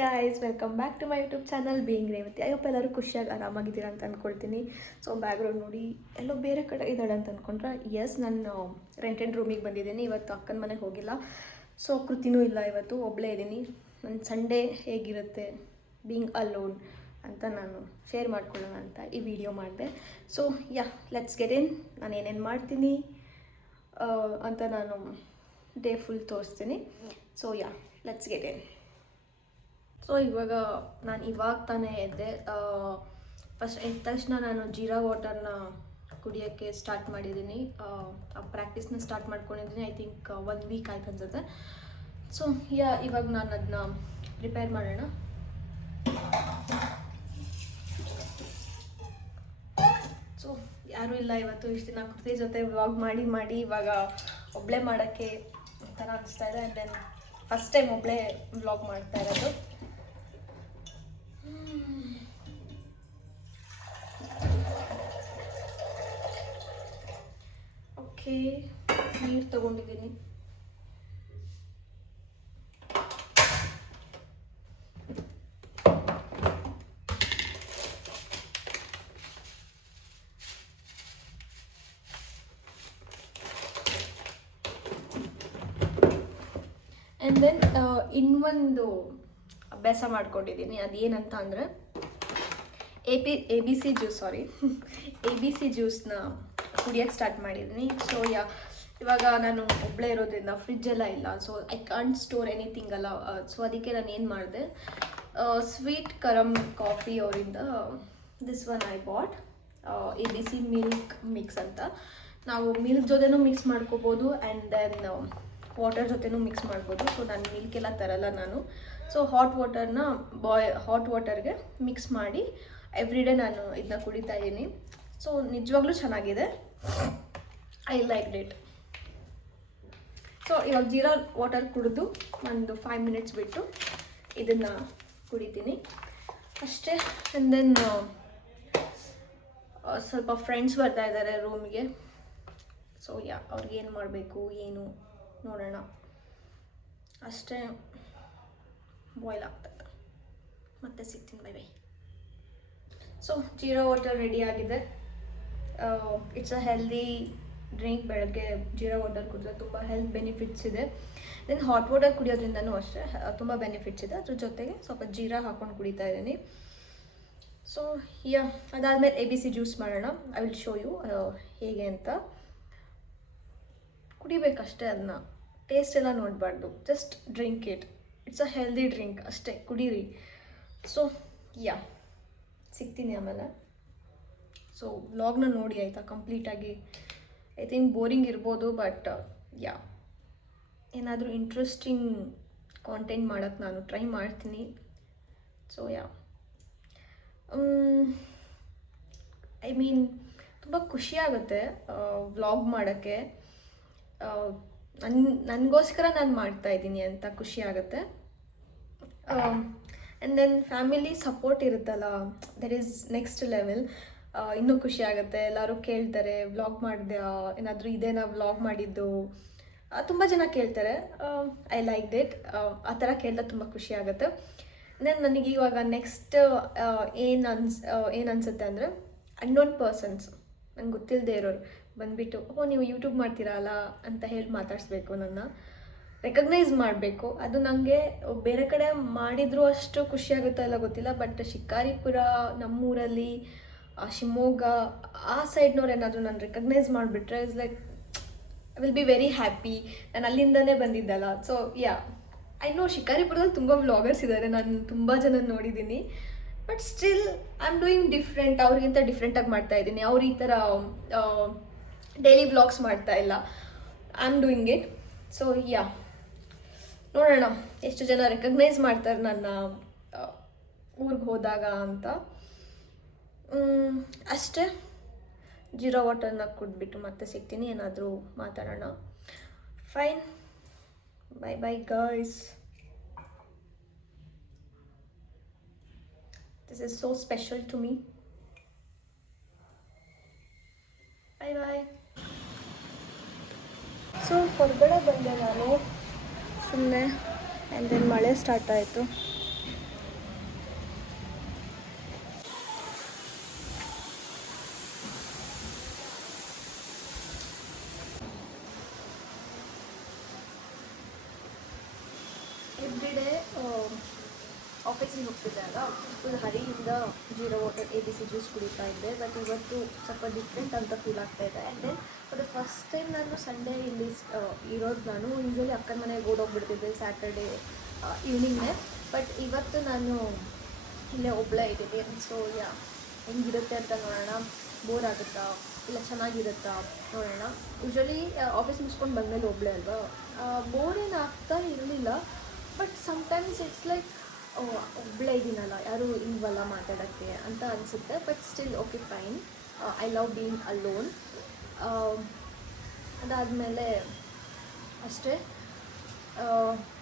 Guys, welcome back to my YouTube channel being Revathi. Ayyappa ಎಲ್ಲರೂ ಖುಷಿಯಾಗಿ ಆರಾಮಾಗಿದ್ದೀರಾ ಅಂತ ಅಂದ್ಕೊಳ್ತೀನಿ. ಸೊ ಬ್ಯಾಕ್ಗ್ರೌಂಡ್ ನೋಡಿ ಎಲ್ಲೋ ಬೇರೆ ಕಡೆ ಇದ್ದಾಳೆ ಅಂತ ಅಂದ್ಕೊಂಡ್ರೆ, ಎಸ್ ನಾನು ರೆಂಟೆಡ್ ರೂಮಿಗೆ ಬಂದಿದ್ದೀನಿ. ಇವತ್ತು ಅಕ್ಕನ ಮನೆಗೆ ಹೋಗಿಲ್ಲ, ಸೊ ಕೃತಿನೂ ಇಲ್ಲ, ಇವತ್ತು ಒಬ್ಬಳೇ ಇದ್ದೀನಿ. ನನ್ನ ಸಂಡೇ ಹೇಗಿರುತ್ತೆ ಬೀಯಿಂಗ್ ಅಲೋನ್ ಅಂತ ನಾನು ಶೇರ್ ಮಾಡ್ಕೊಳ್ಳೋಣ ಅಂತ ಈ ವಿಡಿಯೋ ಮಾಡಿದೆ. So let's get in. ನಾನು ಏನೇನು ಮಾಡ್ತೀನಿ ಅಂತ ನಾನು ಡೇ ಫುಲ್ ತೋರಿಸ್ತೀನಿ. So let's get in. So ಇವಾಗ ತಾನೇ ಎದ್ದೆ. ಫಸ್ಟ್ ಎದ್ದ ತಕ್ಷಣ ನಾನು ಜೀರಾ ವಾಟರ್ನ ಕುಡಿಯೋಕ್ಕೆ ಸ್ಟಾರ್ಟ್ ಮಾಡಿದ್ದೀನಿ. ಆ ಪ್ರಾಕ್ಟೀಸ್ನ ಸ್ಟಾರ್ಟ್ ಮಾಡ್ಕೊಂಡಿದ್ದೀನಿ. ಐ ಥಿಂಕ್ 1 ವೀಕ್ ಆಯ್ತು ಅನ್ಸುತ್ತೆ. ಸೊ ಇವಾಗ ನಾನು ಅದನ್ನ ಪ್ರಿಪೇರ್ ಮಾಡೋಣ. ಸೊ ಯಾರೂ ಇಲ್ಲ ಇವತ್ತು. ಇಷ್ಟು ದಿನ ಕೃತಿ ಜೊತೆ ವ್ಲಾಗ್ ಮಾಡಿ ಇವಾಗ ಒಬ್ಬಳೇ ಮಾಡೋಕ್ಕೆ ಒಂಥರ ಅನಿಸ್ತಾ ಇದೆ. ಆ್ಯಂಡ್ ದೆನ್ ಫಸ್ಟ್ ಟೈಮ್ ಒಬ್ಬಳೇ ವ್ಲಾಗ್ ಮಾಡ್ತಾ ಇರೋದು. ಓಕೆ, ನೀರು ತಗೊಂಡಿದ್ದೀನಿ. ಆ್ಯಂಡ್ ದೆನ್ ಇನ್ನೊಂದು ಅಭ್ಯಾಸ ಮಾಡ್ಕೊಂಡಿದ್ದೀನಿ. ಅದೇನಂತ ಅಂದರೆ ಎ ಬಿ ಸಿ ಜ್ಯೂಸ್ನ ಕುಡಿಯೋಕ್ಕೆ ಸ್ಟಾರ್ಟ್ ಮಾಡಿದ್ದೀನಿ. ಸೊ ಇವಾಗ ನಾನು ಒಬ್ಬಳೇ ಇರೋದ್ರಿಂದ ಫ್ರಿಜ್ಜೆಲ್ಲ ಇಲ್ಲ. So I can't store anything ಅಲ್ಲ. ಸೊ ಅದಕ್ಕೆ ನಾನು ಏನು ಮಾಡಿದೆ, ಸ್ವೀಟ್ ಕರಮ್ ಕಾಫಿ ಅವರಿಂದ this one I bought, ABC milk mix ಅಂತ. ನಾವು ಮಿಲ್ಕ್ ಜೊತೆನೂ ಮಿಕ್ಸ್ ಮಾಡ್ಕೋಬೋದು ಆ್ಯಂಡ್ ದೆನ್ ವಾಟರ್ ಜೊತೆನೂ ಮಿಕ್ಸ್ ಮಾಡ್ಬೋದು. ಸೊ ನಾನು ಮಿಲ್ಕ್ ಎಲ್ಲ ತರಲ್ಲ ನಾನು. ಸೊ ಹಾಟ್ ವಾಟರ್ಗೆ ಮಿಕ್ಸ್ ಮಾಡಿ ಎವ್ರಿಡೇ ನಾನು ಇದನ್ನ ಕುಡಿತಾ ಇದ್ದೀನಿ. ಸೊ ನಿಜವಾಗ್ಲೂ ಚೆನ್ನಾಗಿದೆ. I like it. ಸೊ ಇವಾಗ ಜೀರಾ ವಾಟರ್ ಕುಡಿದು ಒಂದು 5 ಮಿನಿಟ್ಸ್ ಬಿಟ್ಟು ಇದನ್ನು ಕುಡಿತೀನಿ ಅಷ್ಟೇ. ಆ್ಯಂಡ್ ದೆನ್ ಸ್ವಲ್ಪ ಫ್ರೆಂಡ್ಸ್ ಬರ್ತಾ ಇದ್ದಾರೆ ರೂಮಿಗೆ. ಸೊ ಅವ್ರಿಗೆ ಏನು ಮಾಡಬೇಕು ಏನು ನೋಡೋಣ ಅಷ್ಟೇ. ಬಾಯ್ಲ್ ಆಗ್ತದೆ. ಮತ್ತೆ ಸಿಗ್ತೀನಿ. Bye. So jeera water ready ಆಗಿದೆ. It's a healthy drink. ಬೆಳಗ್ಗೆ ಜೀರಾ ವಾಟರ್ ಕುಡಿದ್ರೆ ತುಂಬ ಹೆಲ್ತ್ ಬೆನಿಫಿಟ್ಸ್ ಇದೆ. ದೆನ್ ಹಾಟ್ ವಾಟರ್ ಕುಡಿಯೋದ್ರಿಂದನೂ ಅಷ್ಟೇ ತುಂಬ ಬೆನಿಫಿಟ್ಸ್ ಇದೆ. ಅದ್ರ ಜೊತೆಗೆ ಸ್ವಲ್ಪ ಜೀರಾ ಹಾಕ್ಕೊಂಡು ಕುಡಿತಾ ಇದ್ದೀನಿ. ಸೊ ಅದಾದಮೇಲೆ ABC ಜ್ಯೂಸ್ ಮಾಡೋಣ. ಐ ವಿಲ್ ಶೋ ಯು ಹೇಗೆ ಅಂತ. ಕುಡಿಬೇಕಷ್ಟೇ, ಅದನ್ನ ಟೇಸ್ಟ್ ಎಲ್ಲ ನೋಡಬಾರ್ದು. Just drink it's a healthy drink ಅಷ್ಟೇ, ಕುಡೀರಿ. ಸೊ ಸಿಗ್ತೀನಿ ಆಮೇಲೆ. ಸೊ ವ್ಲಾಗ್ನ ನೋಡಿ ಆಯಿತಾ ಕಂಪ್ಲೀಟಾಗಿ. ಐ ಥಿಂಕ್ ಬೋರಿಂಗ್ ಇರ್ಬೋದು, ಬಟ್ ಏನಾದರೂ ಇಂಟ್ರೆಸ್ಟಿಂಗ್ ಕಾಂಟೆಂಟ್ ಮಾಡೋಕ್ಕೆ ನಾನು ಟ್ರೈ ಮಾಡ್ತೀನಿ. ಸೊ ಐ ಮೀನ್ ತುಂಬ ಖುಷಿಯಾಗುತ್ತೆ ವ್ಲಾಗ್ ಮಾಡೋಕ್ಕೆ. ನನಗೋಸ್ಕರ ನಾನು ಮಾಡ್ತಾಯಿದ್ದೀನಿ ಅಂತ ಖುಷಿ ಆಗುತ್ತೆ. ಆ್ಯಂಡ್ ದೆನ್ ಫ್ಯಾಮಿಲಿ ಸಪೋರ್ಟ್ ಇರುತ್ತಲ್ಲ, ದಟ್ ಈಸ್ ನೆಕ್ಸ್ಟ್ ಲೆವೆಲ್. ಇನ್ನೂ ಖುಷಿ ಆಗುತ್ತೆ. ಎಲ್ಲರೂ ಕೇಳ್ತಾರೆ ವ್ಲಾಗ್ ಮಾಡಿದೆ, ಏನಾದರೂ ಇದೇನಾ ವ್ಲಾಗ್ ಮಾಡಿದ್ದು. ತುಂಬ ಜನ ಕೇಳ್ತಾರೆ. I like it. ಆ ಥರ ಕೇಳಿದ್ರೆ ತುಂಬ ಖುಷಿ ಆಗುತ್ತೆ. ದೆನ್ ನನಗೆ ಇವಾಗ ನೆಕ್ಸ್ಟ್ ಏನು ಅನಿಸುತ್ತೆ ಅಂದರೆ, ಅನ್ನೋನ್ ಪರ್ಸನ್ಸ್, ನಂಗೆ ಗೊತ್ತಿಲ್ಲದೆ ಇರೋರು ಬಂದುಬಿಟ್ಟು ನೀವು ಯೂಟ್ಯೂಬ್ ಮಾಡ್ತೀರಲ್ಲ ಅಂತ ಹೇಳಿ ಮಾತಾಡಿಸ್ಬೇಕು, ನನ್ನ ರೆಕಗ್ನೈಸ್ ಮಾಡಬೇಕು. ಅದು ನನಗೆ ಬೇರೆ ಕಡೆ ಮಾಡಿದರೂ ಅಷ್ಟು ಖುಷಿಯಾಗುತ್ತೋ ಇಲ್ಲ ಗೊತ್ತಿಲ್ಲ, ಬಟ್ ಶಿಕಾರಿಪುರ, ನಮ್ಮೂರಲ್ಲಿ, ಶಿವಮೊಗ್ಗ ಆ ಸೈಡ್ನವ್ರು ಏನಾದರೂ ನಾನು ರೆಕಗ್ನೈಸ್ ಮಾಡಿಬಿಟ್ರೆ is like I will be very happy. ನಾನು ಅಲ್ಲಿಂದನೇ ಬಂದಿದ್ದಲ್ಲ. ಸೊ ಐ ನೋ ಶಿಕಾರಿಪುರದಲ್ಲಿ ತುಂಬ ವ್ಲಾಗರ್ಸ್ ಇದ್ದಾರೆ, ನಾನು ತುಂಬ ಜನ ನೋಡಿದ್ದೀನಿ. But still I am doing different. ಅವ್ರಿಗಿಂತ ಡಿಫ್ರೆಂಟಾಗಿ ಮಾಡ್ತಾಯಿದ್ದೀನಿ. ಅವ್ರು ಈ ಥರ ಡೈಲಿ ವ್ಲಾಗ್ಸ್ ಮಾಡ್ತಾ ಇಲ್ಲ. I am doing it. So ನೋಡೋಣ ಎಷ್ಟು ಜನ ರೆಕಗ್ನೈಸ್ ಮಾಡ್ತಾರೆ ನನ್ನ ಊರಿಗೆ ಹೋದಾಗ ಅಂತ. ಅಷ್ಟೇ. ಜೀರಾ ವಾಟರ್ನ ಕುಡಿದ್ಬಿಟ್ಟು ಮತ್ತೆ ಸಿಗ್ತೀನಿ, ಏನಾದರೂ ಮಾತಾಡೋಣ. Fine, bye guys. This is so special to me. Bye. So ಹೊರಗಡೆ ಬಂದೆ ನಾನು ಸುಮ್ಮನೆ. ಆ್ಯಂಡ್ ದೆನ್ ಮಳೆ ಸ್ಟಾರ್ಟ್ ಆಯಿತು. ಆಫೀಸಿಗೆ ಹೋಗ್ತಿದ್ದೆ ಅಲ್ಲ, ಫುಲ್ ಹರಿಯಿಂದ ಜೀರೋ ವಾಟರ್ ABC ಜ್ಯೂಸ್ ಕುಡಿತಾ ಇದ್ದೆ. ಬಟ್ ಇವತ್ತು ಸ್ವಲ್ಪ ಡಿಫ್ರೆಂಟ್ ಅಂತ ಫೀಲ್ ಆಗ್ತಾ ಇದೆ. And then for the first time ನಾನು ಸಂಡೇ ಇಲ್ಲಿ ಇರೋದು. ನಾನು ಯೂಶ್ವಲಿ ಅಕ್ಕನ ಮನೆಗೆ ಓಡೋಗ್ಬಿಡ್ತಿದ್ದೆ ಸ್ಯಾಟರ್ಡೇ ಈವ್ನಿಂಗೇ. ಬಟ್ ಇವತ್ತು ನಾನು ಇಲ್ಲೇ ಒಬ್ಬಳೇ ಇದ್ದೀನಿ. ಸೊ ಹೆಂಗಿರುತ್ತೆ ಅಂತ ನೋಡೋಣ. ಬೋರ್ ಆಗುತ್ತಾ ಇಲ್ಲ ಚೆನ್ನಾಗಿರುತ್ತಾ ನೋಡೋಣ. ಯೂಶ್ವಲಿ ಆಫೀಸ್ ಮುಗಿಸ್ಕೊಂಡು ಬಂದಮೇಲೆ ಒಬ್ಬಳೇ ಅಲ್ವಾ, ಬೋರ್ ಏನು ಆಗ್ತಾ ಇರಲಿಲ್ಲ. ಬಟ್ ಸಮ್ಟೈಮ್ಸ್ ಇಟ್ಸ್ ಲೈಕ್ ಒಬ್ಬಳೇ ಇದ್ದೀನಲ್ಲ, ಯಾರೂ ಇಲ್ವಲ್ಲ ಮಾತಾಡೋಕ್ಕೆ ಅಂತ ಅನಿಸುತ್ತೆ. But still okay fine, I love being alone. ಅದಾದಮೇಲೆ ಅಷ್ಟೇ,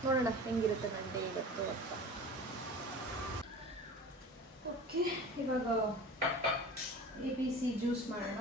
ನೋಡೋಣ ಹೆಂಗಿರುತ್ತೆ ನನ್ನ ಡೇ ಇವತ್ತು ಅಂತ. ಓಕೆ, ಇವಾಗ ABC ಜ್ಯೂಸ್ ಮಾಡೋಣ.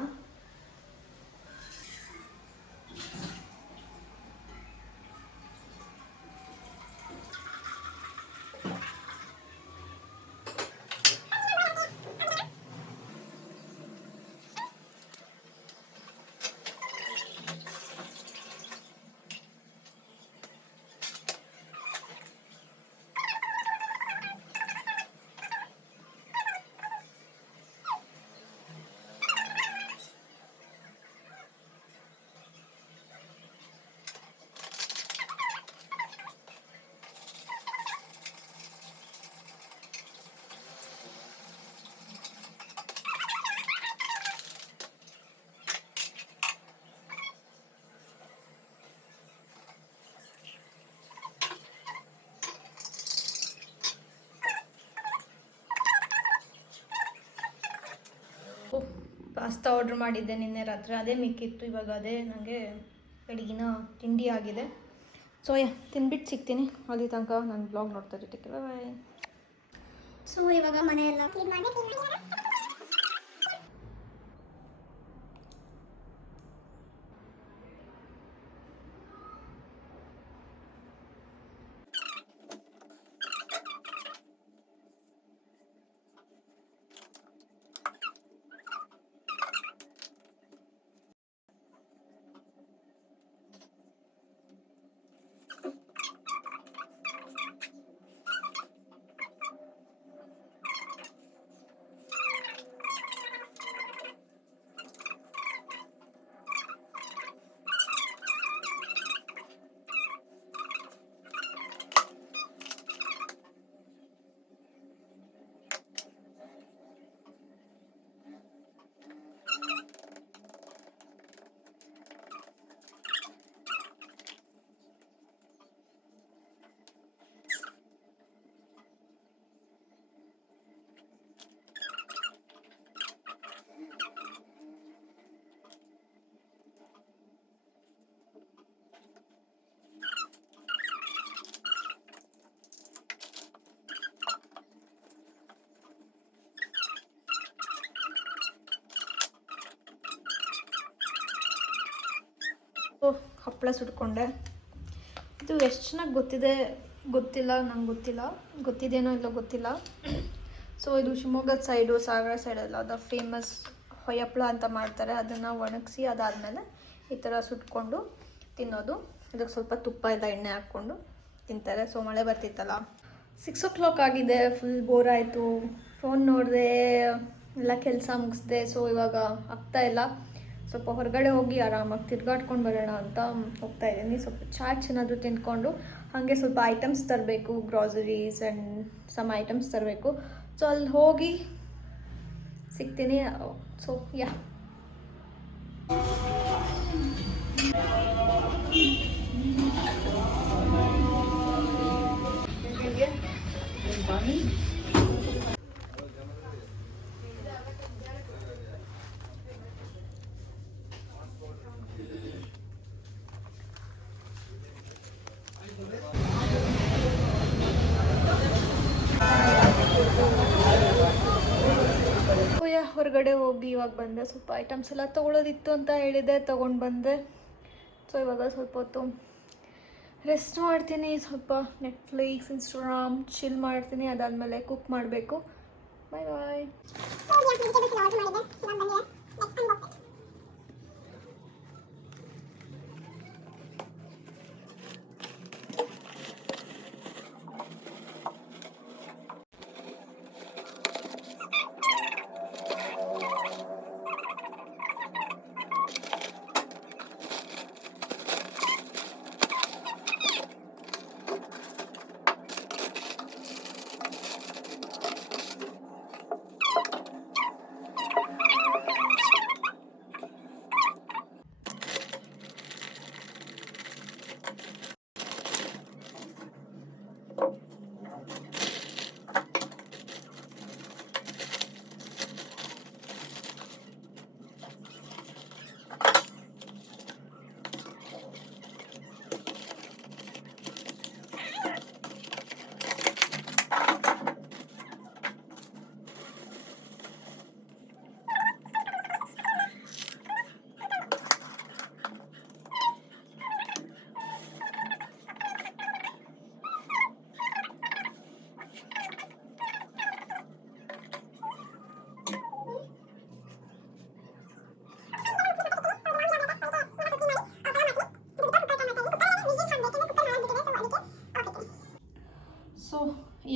ಪಾಸ್ತಾ ಆರ್ಡ್ರ್ ಮಾಡಿದ್ದೆ ನಿನ್ನೆ ರಾತ್ರಿ, ಅದೇ ಮಿಕ್ಕಿತ್ತು. ಇವಾಗ ಅದೇ ನನಗೆ ಬೆಳಗಿನ ತಿಂಡಿ ಆಗಿದೆ. ಸೊ ತಿಂದ್ಬಿಟ್ಟು ಸಿಗ್ತೀನಿ. ಅಲ್ಲಿ ತನಕ ನಾನು ಬ್ಲಾಗ್ ನೋಡ್ತಾ ಇರ್ತೀನಿ. ಬಾಯ್. ಸೊ ಇವಾಗ ಮನೆಯೆಲ್ಲ ಕ್ಲೀನ್ ಮಾಡಿ ಹಪ್ಪಳ ಸುಟ್ಕೊಂಡೆ. ಇದು ಎಷ್ಟು ಚೆನ್ನಾಗಿ ಗೊತ್ತಿಲ್ಲ, ನಂಗೆ ಗೊತ್ತಿದೇನೋ ಇಲ್ಲ ಗೊತ್ತಿಲ್ಲ. ಸೊ ಇದು ಶಿವಮೊಗ್ಗದ ಸೈಡು, ಸಾಗರ ಸೈಡೆಲ್ಲ ಅದು ಫೇಮಸ್ ಹೊಯ್ಯಪ್ಪಳ ಅಂತ ಮಾಡ್ತಾರೆ. ಅದನ್ನು ಒಣಗಿಸಿ ಅದಾದಮೇಲೆ ಈ ಥರ ಸುಟ್ಕೊಂಡು ತಿನ್ನೋದು. ಇದಕ್ಕೆ ಸ್ವಲ್ಪ ತುಪ್ಪ ಇಲ್ಲ ಎಣ್ಣೆ ಹಾಕ್ಕೊಂಡು ತಿಂತಾರೆ. ಸೊ ಮಳೆ ಬರ್ತಿತ್ತಲ್ಲ, 6 o'clock ಆಗಿದೆ. ಫುಲ್ ಬೋರ್ ಆಯಿತು. ಫೋನ್ ನೋಡಿದೆ, ಎಲ್ಲ ಕೆಲಸ ಮುಗಿಸ್ದೆ. ಸೊ ಇವಾಗ ಆಗ್ತಾಯಿಲ್ಲ. ಸ್ವಲ್ಪ ಹೊರಗಡೆ ಹೋಗಿ ಆರಾಮಾಗಿ ತಿರ್ಗಾಡ್ಕೊಂಡು ಬರೋಣ ಅಂತ ಹೋಗ್ತಾ ಇದ್ದೀನಿ. ಸ್ವಲ್ಪ ಚಾಟ್ಸ್ ಏನಾದರೂ ತಿಂದ್ಕೊಂಡು ಹಾಗೆ ಸ್ವಲ್ಪ ಐಟಮ್ಸ್ ತರಬೇಕು, ಗ್ರಾಸರೀಸ್ ಆ್ಯಂಡ್ ಸಮ್ ಐಟಮ್ಸ್ ತರಬೇಕು. ಸೊ ಅಲ್ಲಿ ಹೋಗಿ ಸಿಗ್ತೀನಿ. ಸೊ ಹೊರಗಡೆ ಹೋಗಿ ಇವಾಗ ಬಂದೆ. ಸ್ವಲ್ಪ ಐಟಮ್ಸ್ ಎಲ್ಲ ತೊಗೊಳೋದಿತ್ತು ಅಂತ ಹೇಳಿದೆ, ತೊಗೊಂಡು ಬಂದೆ. ಸೊ ಇವಾಗ ಸ್ವಲ್ಪ ಹೊತ್ತು ರೆಸ್ಟ್ ಮಾಡ್ತೀನಿ, ಸ್ವಲ್ಪ ನೆಟ್ಫ್ಲಿಕ್ಸ್, ಇನ್ಸ್ಟಾಗ್ರಾಮ್ ಚಿಲ್ ಮಾಡ್ತೀನಿ. ಅದಾದಮೇಲೆ ಕುಕ್ ಮಾಡಬೇಕು. ಬಾಯ್.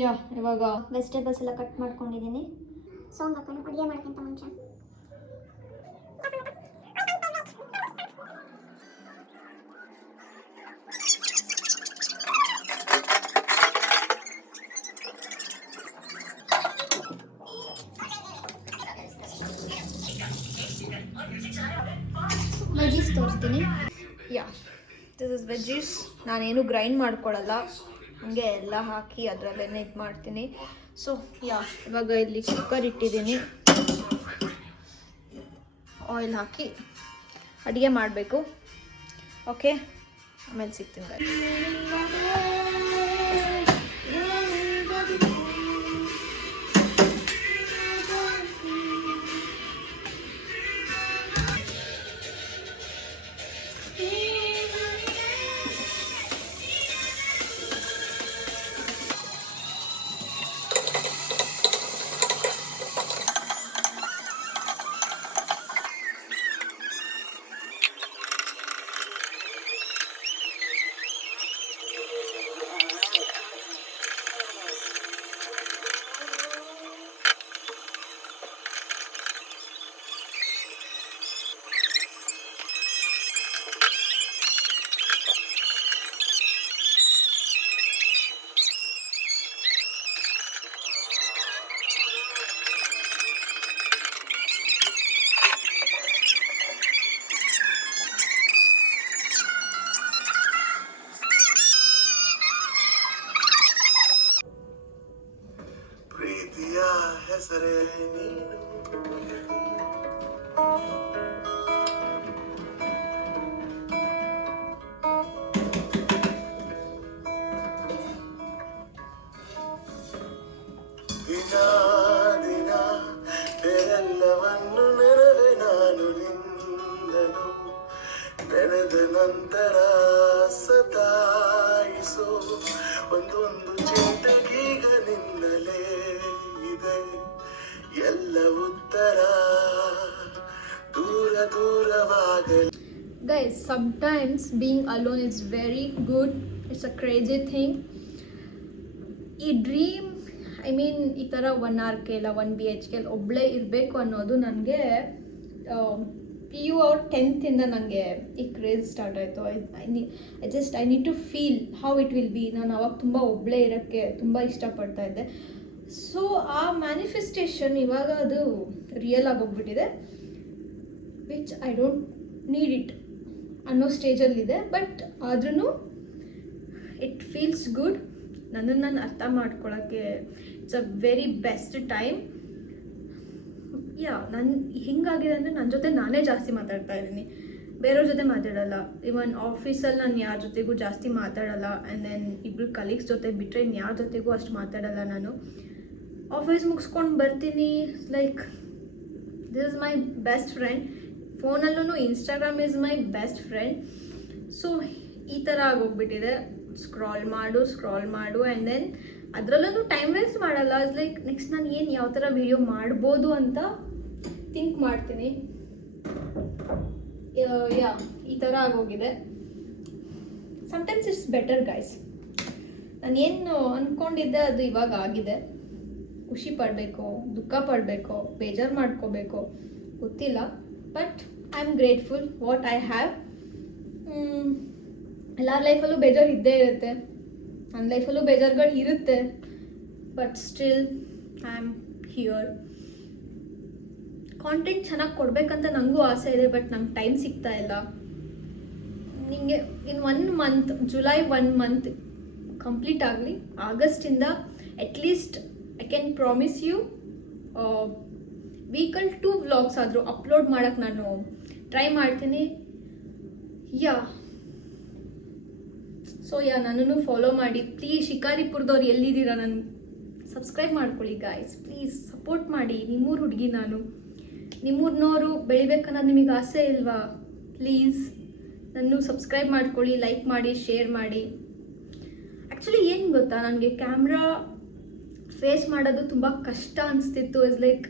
ಯಾ ಇವಾಗ ವೆಜಿಟೇಬಲ್ಸ್ ಎಲ್ಲ ಕಟ್ ಮಾಡ್ಕೊಂಡಿದ್ದೀನಿ. ಸಾಂಗ್ ಹಾಕೊಂಡು ಅಡುಗೆ ಮಾಡೋಕ್ಕಿಂತ ಮುಂಚೆ ವೆಜೀಸ್ ತೋರಿಸ್ತೀನಿ. Yeah this is veggies. ನಾನೇನು ಗ್ರೈಂಡ್ ಮಾಡ್ಕೊಳ್ಳಲ್ಲ, ಹಂಗೆ ಎಲ್ಲ ಹಾಕಿ ಅದರಲ್ಲೇ ಇದು ಮಾಡ್ತೀನಿ. ಸೊ ಯಾ ಇವಾಗ ಇಲ್ಲಿ ಕುಕ್ಕರ್ ಇಟ್ಟಿದ್ದೀನಿ, ಆಯಿಲ್ ಹಾಕಿ ಅಡುಗೆ ಮಾಡಬೇಕು. ಓಕೆ, ಆಮೇಲೆ ಸಿಗ್ತೀನಿ guys. ಪ್ರೀತಿಯ ಹೆಸರೇ ನೀನು, ದಿನ ದಿನ ಬೇರೆಲ್ಲವನ್ನು ನೆರವೆ ನಾನು ನಿಂದನು, ನೆನೆದ ನಂತರ ಸತಾಯಿಸೋ ಒಂದೊಂದು ಚಿಂತೆಗೀಗ ನಿನ್ನಲೇ ಇದೆ ಎಲ್ಲ ಉತ್ತರ, ದೂರ ದೂರವಾಗಲಿ. Guys, sometimes being alone is very good. It's a crazy thing. ಈ ಡ್ರೀಮ್, ಐ ಮೀನ್ ಈ ಥರ 1 RK ಇಲ್ಲ 1 BHK ಒಬ್ಬಳೇ ಇರಬೇಕು ಅನ್ನೋದು ನನಗೆ PU ಅವ್ರ 10th ಇಂದ ನನಗೆ ಈ ಕ್ರೇಜ್ ಸ್ಟಾರ್ಟ್ ಆಯಿತು. I need to feel how it will be. ನಾನು ಅವಾಗ ತುಂಬ ಒಬ್ಬಳೇ ಇರೋಕ್ಕೆ ತುಂಬ ಇಷ್ಟಪಡ್ತಾ ಇದ್ದೆ. ಸೊ ಆ ಮ್ಯಾನಿಫೆಸ್ಟೇಷನ್ ಇವಾಗ ಅದು ರಿಯಲ್ ಆಗೋಗ್ಬಿಟ್ಟಿದೆ, which I don't need it ಅನ್ನೋ ಸ್ಟೇಜಲ್ಲಿದೆ. ಬಟ್ ಆದ್ರೂ ಇಟ್ ಫೀಲ್ಸ್ ಗುಡ್. ನನ್ನನ್ನು ನಾನು ಅರ್ಥ ಮಾಡ್ಕೊಳ್ಳೋಕ್ಕೆ it's a very best time. Yeah ನನ್ನ ಹಿಂಗಾಗಿದೆ ಅಂದರೆ ನನ್ನ ಜೊತೆ ನಾನೇ ಜಾಸ್ತಿ ಮಾತಾಡ್ತಾ ಇದ್ದೀನಿ, ಬೇರೆಯವ್ರ ಜೊತೆ ಮಾತಾಡಲ್ಲ. ಇವನ್ ಆಫೀಸಲ್ಲಿ ನಾನು ಯಾರ ಜೊತೆಗೂ ಜಾಸ್ತಿ ಮಾತಾಡಲ್ಲ. ಆ್ಯಂಡ್ ದೆನ್ ಇಬ್ಬರು ಕಲೀಗ್ಸ್ ಜೊತೆ ಬಿಟ್ಟರೆ ಇನ್ಯಾರ ಜೊತೆಗೂ ಅಷ್ಟು ಮಾತಾಡಲ್ಲ. ನಾನು ಆಫೀಸ್ ಮುಗಿಸ್ಕೊಂಡು ಬರ್ತೀನಿ, like this is my best friend. ಫೋನಲ್ಲೂ Instagram is my best friend. So ಈ ಥರ ಆಗೋಗ್ಬಿಟ್ಟಿದೆ. ಸ್ಕ್ರಾಲ್ ಮಾಡು ಆ್ಯಂಡ್ ದೆನ್ ಅದರಲ್ಲೂ ಟೈಮ್ ವೇಸ್ಟ್ ಮಾಡಲ್ಲ. ಇಸ್ ಲೈಕ್ ನೆಕ್ಸ್ಟ್ ನಾನು ಏನು ಯಾವ ಥರ ವೀಡಿಯೋ ಮಾಡ್ಬೋದು ಅಂತ ಥಿಂಕ್ ಮಾಡ್ತೀನಿ. ಯಾ ಈ ಥರ ಆಗೋಗಿದೆ. Sometimes it's better guys. ನಾನು ಏನು ಅಂದ್ಕೊಂಡಿದ್ದೆ ಅದು ಇವಾಗ ಆಗಿದೆ. ಖುಷಿ ಪಡಬೇಕು, ದುಃಖ ಪಡಬೇಕು, ಬೇಜಾರು ಮಾಡ್ಕೋಬೇಕು ಗೊತ್ತಿಲ್ಲ. But I am grateful what I have. ಎಲ್ಲರ ಲೈಫಲ್ಲೂ ಬೇಜಾರು ಇದ್ದೇ ಇರುತ್ತೆ, ನನ್ನ ಲೈಫಲ್ಲೂ ಬೇಜಾರುಗಳು ಇರುತ್ತೆ. But still I am here. Content ಚೆನ್ನಾಗಿ ಕೊಡಬೇಕಂತ ನನಗೂ ಆಸೆ ಇದೆ, ಬಟ್ ನಂಗೆ ಟೈಮ್ ಸಿಗ್ತಾ ಇಲ್ಲ. ನಿಮಗೆ in 1 month, July 1 month complete ಆಗಲಿ. ಆಗಸ್ಟಿಂದ at least I can promise you weekly 2 vlogs ಆದರೂ ಅಪ್ಲೋಡ್ ಮಾಡೋಕ್ಕೆ ನಾನು ಟ್ರೈ ಮಾಡ್ತೀನಿ. ಯಾ ಸೊ ಯಾ ನನ್ನನ್ನು ಫಾಲೋ ಮಾಡಿ ಪ್ಲೀಸ್. ಶಿಕಾರಿಪುರದವ್ರು ಎಲ್ಲಿದ್ದೀರಾ, ನಾನು ಸಬ್ಸ್ಕ್ರೈಬ್ ಮಾಡ್ಕೊಳ್ಳಿ ಗಾಯ್ಸ್, ಪ್ಲೀಸ್ ಸಪೋರ್ಟ್ ಮಾಡಿ. ನಿಮ್ಮೂರು ಹುಡುಗಿ ನಾನು, ನಿಮ್ಮೂರಿನವರು ಬೆಳಿಬೇಕನ್ನೋದು ನಿಮಗೆ ಆಸೆ ಇಲ್ವಾ? ಪ್ಲೀಸ್ ನನ್ನ ಸಬ್ಸ್ಕ್ರೈಬ್ ಮಾಡ್ಕೊಳ್ಳಿ, ಲೈಕ್ ಮಾಡಿ, ಶೇರ್ ಮಾಡಿ. ಆ್ಯಕ್ಚುಲಿ ಏನು ಗೊತ್ತಾ, ನನಗೆ ಕ್ಯಾಮ್ರಾ ಫೇಸ್ ಮಾಡೋದು ತುಂಬ ಕಷ್ಟ ಅನಿಸ್ತಿತ್ತು. ಇಸ್ ಲೈಕ್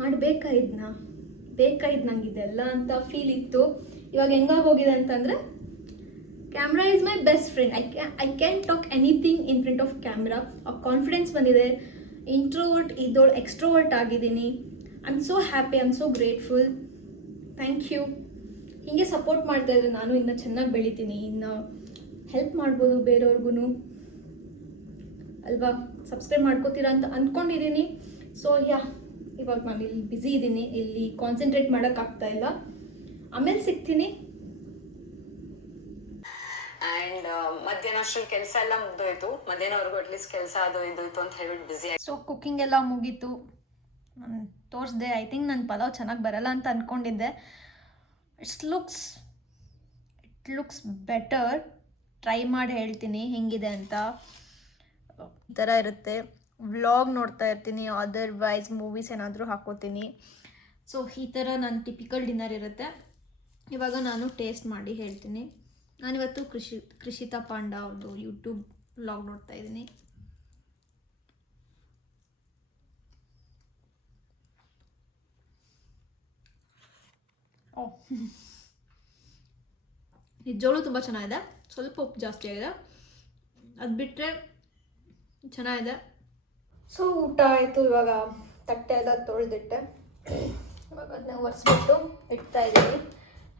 ಮಾಡಬೇಕಾಯ್ತು ನಂಗೆ ಇದೆಲ್ಲ ಅಂತ ಫೀಲ್ ಇತ್ತು. ಇವಾಗ ಹೆಂಗಾಗೋಗಿದೆ ಅಂತಂದರೆ camera is my best friend. I can talk anything in front of camera. ಆ ಕಾನ್ಫಿಡೆನ್ಸ್ ಬಂದಿದೆ. ಇಂಟ್ರೋವರ್ಟ್ ಇದ್ದೋಳು ಎಕ್ಸ್ಟ್ರೋವರ್ಟ್ ಆಗಿದ್ದೀನಿ. I am so happy, I am so grateful. Thank you. ಹೀಗೆ ಸಪೋರ್ಟ್ ಮಾಡ್ತಾಯಿದ್ರೆ ನಾನು ಇನ್ನೂ ಚೆನ್ನಾಗಿ ಬೆಳಿತೀನಿ, ಇನ್ನು ಹೆಲ್ಪ್ ಮಾಡ್ಬೋದು ಬೇರೆಯವ್ರಿಗೂ ಅಲ್ವಾ. ಸಬ್ಸ್ಕ್ರೈಬ್ ಮಾಡ್ಕೋತೀರಾ ಅಂತ ಅಂದ್ಕೊಂಡಿದ್ದೀನಿ. ಸೊ ಇವಾಗ ನಾನು ಇಲ್ಲಿ ಬ್ಯುಸಿ ಇದ್ದೀನಿ, ಇಲ್ಲಿ ಕಾನ್ಸಂಟ್ರೇಟ್ ಮಾಡೋಕ್ಕಾಗ್ತಾ ಇಲ್ಲ. ಆಮೇಲೆ ಸಿಗ್ತೀನಿ. ಆ್ಯಂಡ್ ಮಧ್ಯಾಹ್ನ ಅಷ್ಟರಲ್ಲಿ ಕೆಲಸ ಎಲ್ಲ ಮುಗ್ದೋಯ್ತು. ಮಧ್ಯಾಹ್ನವರೆಗೂ ಅಟ್ಲೀಸ್ಟ್ ಕೆಲಸ ಅದು ಇತ್ತು ಅಂತ ಹೇಳ್ಬಿಟ್ಟು ಬ್ಯುಸಿ ಆಗಿ. ಸೊ ಕುಕ್ಕಿಂಗ್ ಎಲ್ಲ ಮುಗೀತು, ನಾನು ತೋರಿಸ್ದೆ. ಐ ಥಿಂಕ್ ನನ್ನ ಪಲಾವ್ ಚೆನ್ನಾಗಿ ಬರಲ್ಲ ಅಂತ ಅಂದ್ಕೊಂಡಿದ್ದೆ. It looks better. ಟ್ರೈ ಮಾಡಿ ಹೇಳ್ತೀನಿ ಹೆಂಗಿದೆ ಅಂತ. ಈ ಥರ ಇರುತ್ತೆ. ವ್ಲಾಗ್ ನೋಡ್ತಾ ಇರ್ತೀನಿ, ಅದರ್ವೈಸ್ ಮೂವೀಸ್ ಏನಾದರೂ ಹಾಕೋತೀನಿ. ಸೊ ಈ ಥರ ನನ್ನ ಟಿಪಿಕಲ್ ಡಿನ್ನರ್ ಇರುತ್ತೆ. ಇವಾಗ ನಾನು ಟೇಸ್ಟ್ ಮಾಡಿ ಹೇಳ್ತೀನಿ. ನಾನಿವತ್ತು ಕೃಷಿತಾ ಪಾಂಡ ಅವ್ರದ್ದು ಯೂಟ್ಯೂಬ್ ವ್ಲಾಗ್ ನೋಡ್ತಾ ಇದ್ದೀನಿ. ನಿಜವಾಗ್ಲೂ ತುಂಬ ಚೆನ್ನಾಗಿದೆ. ಸ್ವಲ್ಪ ಉಪ್ಪು ಜಾಸ್ತಿ ಆಗಿದೆ, ಅದು ಬಿಟ್ಟರೆ ಚೆನ್ನಾಗಿದೆ. ಸೊ ಊಟ ಆಯಿತು. ಇವಾಗ ತಟ್ಟೆ ಎಲ್ಲ ತೊಳೆದಿಟ್ಟೆ. ಇವಾಗ ಅದನ್ನ ಒರೆಸ್ಬಿಟ್ಟು ಇಡ್ತಾ ಇದ್ದೀನಿ.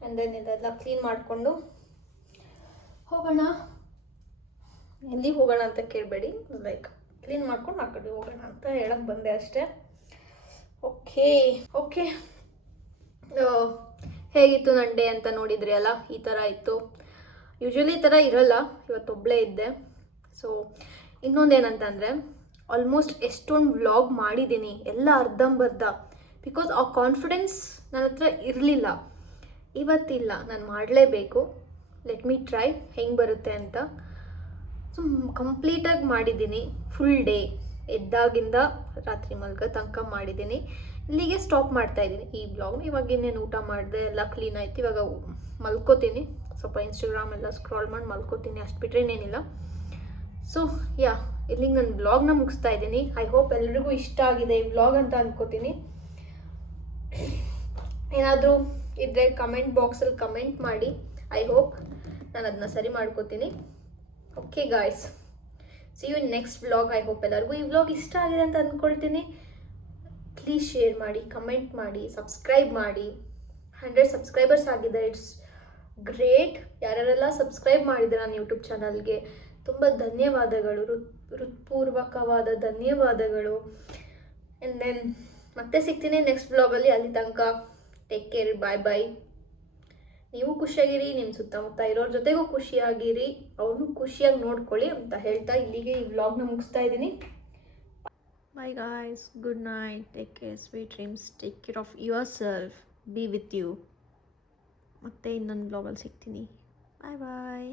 ಆ್ಯಂಡ್ ದೆನ್ ಇದೆಲ್ಲ ಕ್ಲೀನ್ ಮಾಡಿಕೊಂಡು ಹೋಗೋಣ. ಎಲ್ಲಿ ಹೋಗೋಣ ಅಂತ ಕೇಳಬೇಡಿ, ಲೈಕ್ ಕ್ಲೀನ್ ಮಾಡ್ಕೊಂಡು ಆ ಕಡೆ ಹೋಗೋಣ ಅಂತ ಹೇಳಕ್ಕೆ ಬಂದೆ ಅಷ್ಟೇ. ಓಕೆ ಹೇಗಿತ್ತು ನನ್ನ ಡೇ ಅಂತ ನೋಡಿದ್ರಿ ಅಲ್ಲ. ಈ ಥರ ಇತ್ತು. ಯೂಶ್ವಲಿ ಈ ಥರ ಇರಲ್ಲ, ಇವತ್ತೊಬ್ಬಳೇ ಇದ್ದೆ. ಸೊ ಇನ್ನೊಂದೇನಂತಂದರೆ, ಆಲ್ಮೋಸ್ಟ್ ಎಷ್ಟೊಂದು ವ್ಲಾಗ್ ಮಾಡಿದ್ದೀನಿ, ಎಲ್ಲ ಅರ್ಧಂಬರ್ಧ. ಬಿಕಾಸ್ ಆ ಕಾನ್ಫಿಡೆನ್ಸ್ ನನ್ನ ಹತ್ರ ಇರಲಿಲ್ಲ. ಇವತ್ತಿಲ್ಲ, ನಾನು ಮಾಡಲೇಬೇಕು. ಲೆಟ್ ಮೀ ಟ್ರೈ ಹೆಂಗೆ ಬರುತ್ತೆ ಅಂತ. ಸೊ ಕಂಪ್ಲೀಟಾಗಿ ಮಾಡಿದ್ದೀನಿ. ಫುಲ್ ಡೇ ಎದ್ದಾಗಿಂದ ರಾತ್ರಿ ಮಲ್ಗೋ ತನಕ ಮಾಡಿದ್ದೀನಿ. ಇಲ್ಲಿಗೆ ಸ್ಟಾಪ್ ಮಾಡ್ತಾಯಿದ್ದೀನಿ ಈ ಬ್ಲಾಗ್ನ. ಇವಾಗ ಇನ್ನೇನು ಊಟ ಮಾಡಿದೆ, ಎಲ್ಲ ಕ್ಲೀನ್ ಆಯ್ತು. ಇವಾಗ ಮಲ್ಕೋತೀನಿ, ಸ್ವಲ್ಪ ಇನ್ಸ್ಟಾಗ್ರಾಮ್ ಎಲ್ಲ ಸ್ಕ್ರಾಲ್ ಮಾಡಿ ಮಲ್ಕೋತೀನಿ. ಅಷ್ಟು ಬಿಟ್ಟರೆ ಇನ್ನೇನಿಲ್ಲ. ಸೊ ಇಲ್ಲಿಗೆ ನಾನು ಬ್ಲಾಗ್ನ ಮುಗಿಸ್ತಾ ಇದ್ದೀನಿ. ಐ ಹೋಪ್ ಎಲ್ರಿಗೂ ಇಷ್ಟ ಆಗಿದೆ ಈ ಬ್ಲಾಗ್ ಅಂತ ಅಂದ್ಕೋತೀನಿ. ಏನಾದರೂ ಇದ್ದರೆ ಕಮೆಂಟ್ ಬಾಕ್ಸಲ್ಲಿ ಕಮೆಂಟ್ ಮಾಡಿ. ಐ ಹೋಪ್ ನಾನು ಅದನ್ನ ಸರಿ ಮಾಡ್ಕೋತೀನಿ. Okay guys, see you next vlog. I hope ಎಲ್ಲರಿಗೂ ಈ ವ್ಲಾಗ್ ಇಷ್ಟ ಆಗಿದೆ ಅಂತ ಅಂದ್ಕೊಳ್ತೀನಿ. ಪ್ಲೀಸ್ ಶೇರ್ ಮಾಡಿ, ಕಮೆಂಟ್ ಮಾಡಿ, ಸಬ್ಸ್ಕ್ರೈಬ್ ಮಾಡಿ. 100 ಸಬ್ಸ್ಕ್ರೈಬರ್ಸ್ ಆಗಿದೆ. It's great. ಯಾರ್ಯಾರೆಲ್ಲ ಸಬ್ಸ್ಕ್ರೈಬ್ ಮಾಡಿದ್ದಾರೆ ನನ್ನ ಯೂಟ್ಯೂಬ್ ಚಾನಲ್ಗೆ ತುಂಬ ಧನ್ಯವಾದಗಳು, ಹೃತ್ಪೂರ್ವಕವಾದ ಧನ್ಯವಾದಗಳು. ಆ್ಯಂಡ್ ದೆನ್ ಮತ್ತೆ ಸಿಗ್ತೀನಿ ನೆಕ್ಸ್ಟ್ ವ್ಲಾಗಲ್ಲಿ. ಅಲ್ಲಿ ತನಕ ಟೇಕ್ ಕೇರ್, ಬಾಯ್. ನೀವು ಖುಷಿಯಾಗಿರಿ, ನಿಮ್ಮ ಸುತ್ತಮುತ್ತ ಇರೋರ ಜೊತೆಗೂ ಖುಷಿಯಾಗಿರಿ, ಅವ್ರನ್ನೂ ಖುಷಿಯಾಗಿ ನೋಡ್ಕೊಳ್ಳಿ ಅಂತ ಹೇಳ್ತಾ ಇಲ್ಲಿಗೆ ಈ ವ್ಲಾಗ್ನ ಮುಗಿಸ್ತಾ ಇದ್ದೀನಿ. Bye guys, good night, take care, sweet dreams, take care of yourself, be with you. ಮತ್ತೆ ಇನ್ನೊಂದು ಬ್ಲಾಗಲ್ಲಿ ಸಿಗ್ತೀನಿ. ಬಾಯ್.